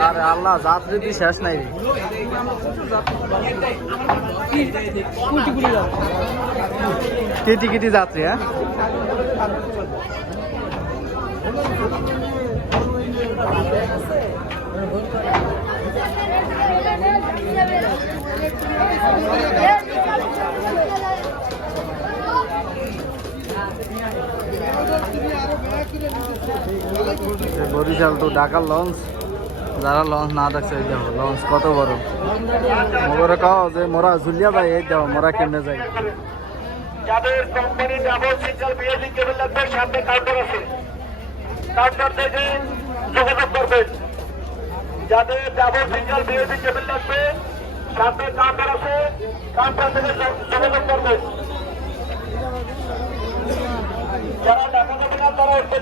আরে আল্লাহ যাত্রী দি শেষ নাই। কেটি কেটি যাত্রী হ্যাঁ? যে বরিশাল তো ঢাকার লঞ্চ যারা লঞ্চ না দেখছে, এই দেখো লঞ্চ কত বড়। মোরে কাও যে, মোরা ঝুলিয়া ভাই এই দেখো, মোরা কেমনে যাই। যাদের কোম্পানি ডাবল সিঙ্গেল বিএসি কেবল লাগবে, সামনে কাউন্টার আছে। কাউন্টার থেকে যোগাযোগ করবেন যাদের ডাবল সিঙ্গেল বিএসি কেবল লাগবে, সামনে কাউন্টার আছে কাউন্টার থেকে যোগাযোগ করবেন যারা ঢাকা যাবে না তারা উঠবেন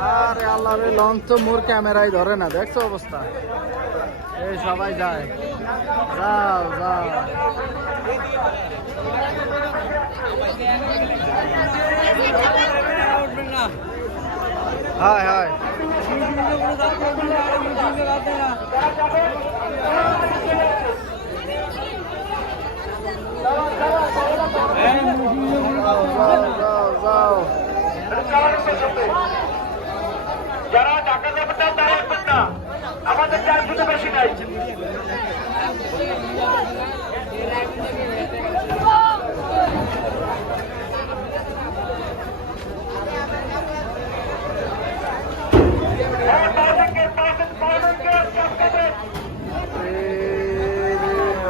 আরে আল্লাহ রে, লঞ্চ তো মোর ক্যামেরায় ধরে না, দেখছ অবস্থা? এই সবাই যায়। যাও যাও। হায় হায় যাও যাও যাও। ঢাকা যাবেন না তারা উঠবেন না। আমাদের চারশোতে বেশি নাই।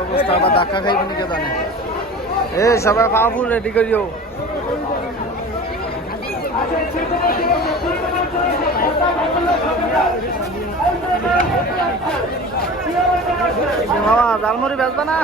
অবস্থা, আবার ধাক্কা খাইব নাকি জানে? এ সবাই পাওয়াফুল রেডি করিও। মামা জালমুড়ি বেচবা না?